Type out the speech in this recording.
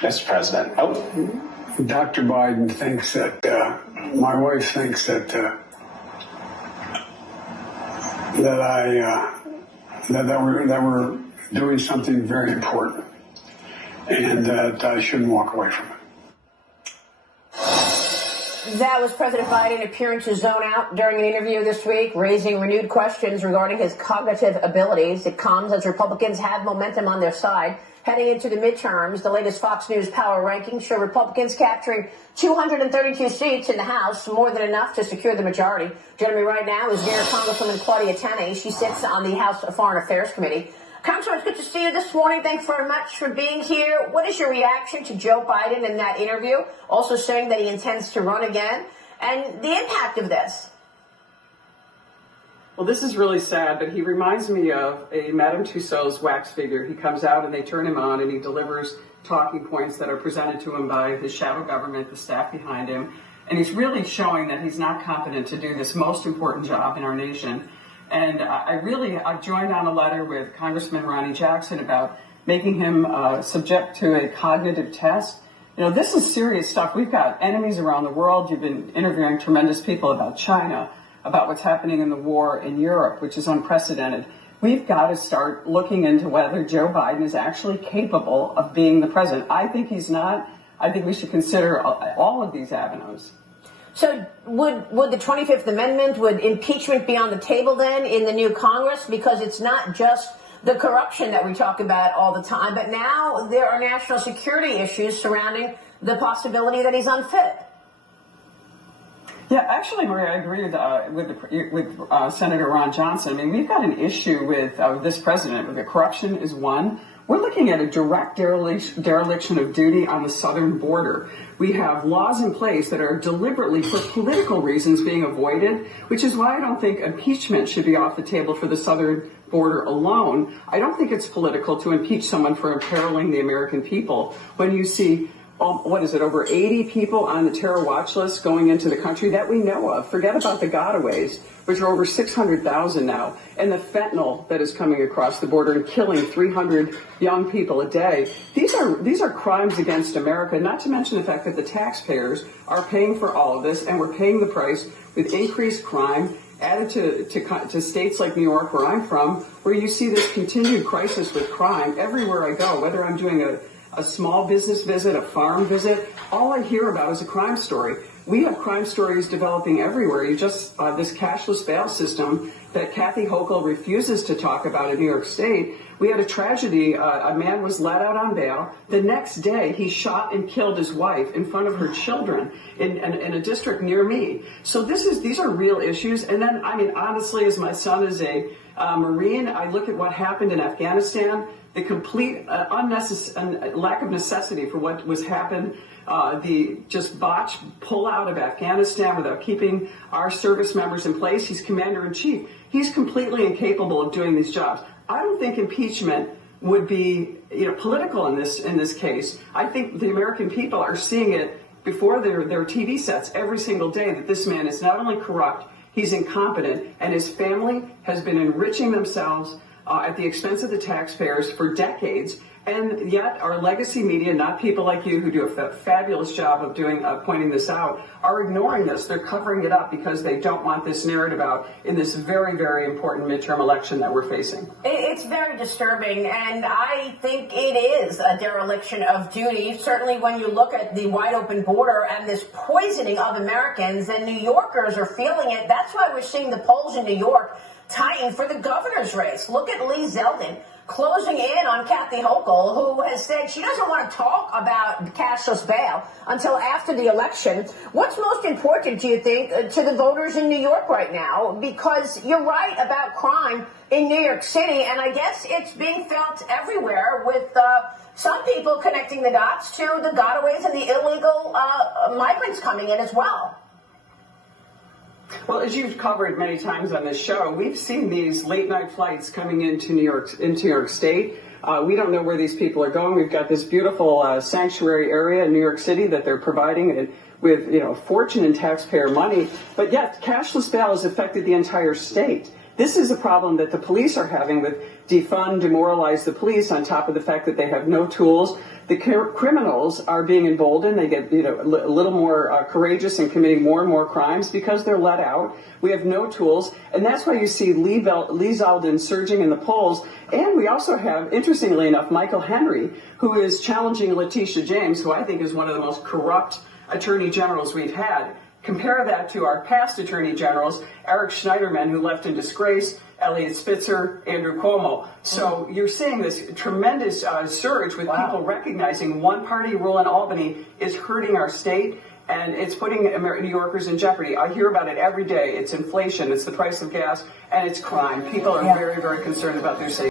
Mr. President. Dr. Biden thinks that, my wife thinks that we're doing something very important and that I shouldn't walk away from it. That was President Biden appearing to zone out during an interview this week, raising renewed questions regarding his cognitive abilities. It comes as Republicans have momentum on their side. Heading into the midterms, the latest Fox News power rankings show Republicans capturing 232 seats in the House, more than enough to secure the majority. Joining me right now is New York Congresswoman Claudia Tenney. She sits on the House Foreign Affairs Committee. Congresswoman, it's good to see you this morning. Thanks very much for being here. What is your reaction to Joe Biden in that interview, also saying that he intends to run again, and the impact of this? Well, this is really sad, but he reminds me of a Madame Tussauds wax figure. He comes out and they turn him on and he delivers talking points that are presented to him by his shadow government, the staff behind him. And he's really showing that he's not competent to do this most important job in our nation. And I've joined on a letter with Congressman Ronny Jackson about making him subject to a cognitive test. You know, this is serious stuff. We've got enemies around the world. You've been interviewing tremendous people about China, about what's happening in the war in Europe, which is unprecedented. We've got to start looking into whether Joe Biden is actually capable of being the president. I think he's not. I think we should consider all of these avenues. So would the 25th Amendment, would impeachment be on the table then in the new Congress? Because it's not just the corruption that we talk about all the time, but now there are national security issues surrounding the possibility that he's unfit. Yeah, actually, Maria, I agree with Senator Ron Johnson. I mean, we've got an issue with this president. The corruption is one. We're looking at a direct dereliction of duty on the southern border. We have laws in place that are deliberately, for political reasons, being avoided, which is why I don't think impeachment should be off the table for the southern border alone. I don't think it's political to impeach someone for imperiling the American people when you see over 80 people on the terror watch list going into the country that we know of. Forget about the gotaways, which are over 600,000 now, and the fentanyl that is coming across the border and killing 300 young people a day. These are crimes against America, not to mention the fact that the taxpayers are paying for all of this, and we're paying the price with increased crime added to states like New York, where I'm from, where you see this continued crisis with crime everywhere I go, whether I'm doing a small business visit, a farm visit, all I hear about is a crime story. We have crime stories developing everywhere. This cashless bail system that Kathy Hochul refuses to talk about in New York State. We had a tragedy. A man was let out on bail. The next day, he shot and killed his wife in front of her children in a district near me. So these are real issues. And then, I mean, honestly, as my son is a Marine, I look at what happened in Afghanistan, the complete lack of necessity for what was happened, the just botched pullout of Afghanistan without keeping our service members in place. He's commander-in-chief. He's completely incapable of doing these jobs. I don't think impeachment would be, political in this case. I think the American people are seeing it before their TV sets every single day that this man is not only corrupt, he's incompetent, and his family has been enriching themselves at the expense of the taxpayers for decades. And yet our legacy media, not people like you who do a fabulous job of pointing this out, are ignoring this. They're covering it up because they don't want this narrative out in this very, very important midterm election that we're facing. It's very disturbing, and I think it is a dereliction of duty. Certainly when you look at the wide open border and this poisoning of Americans, and New Yorkers are feeling it. That's why we're seeing the polls in New York tighten for the governor's race. Look at Lee Zeldin closing in on Kathy Hochul, who has said she doesn't want to talk about cashless bail until after the election. What's most important, do you think, to the voters in New York right now? Because you're right about crime in New York City, and I guess it's being felt everywhere with some people connecting the dots to the gotaways and the illegal migrants coming in as well. Well, as you've covered many times on this show, we've seen these late-night flights coming into New York State. We don't know where these people are going. We've got this beautiful sanctuary area in New York City that they're providing with, a fortune in taxpayer money. But yet, cashless bail has affected the entire state. This is a problem that the police are having with defund, demoralize the police on top of the fact that they have no tools. The criminals are being emboldened. They get, a little more courageous in committing more and more crimes because they're let out. We have no tools, and that's why you see Lee Zeldin surging in the polls. And we also have, interestingly enough, Michael Henry, who is challenging Letitia James, who I think is one of the most corrupt attorney generals we've had. Compare that to our past attorney generals, Eric Schneiderman, who left in disgrace, Eliot Spitzer, Andrew Cuomo. So you're seeing this tremendous surge with people recognizing one-party rule in Albany is hurting our state, and it's putting New Yorkers in jeopardy. I hear about it every day. It's inflation, it's the price of gas, and it's crime. People are very, very concerned about their safety.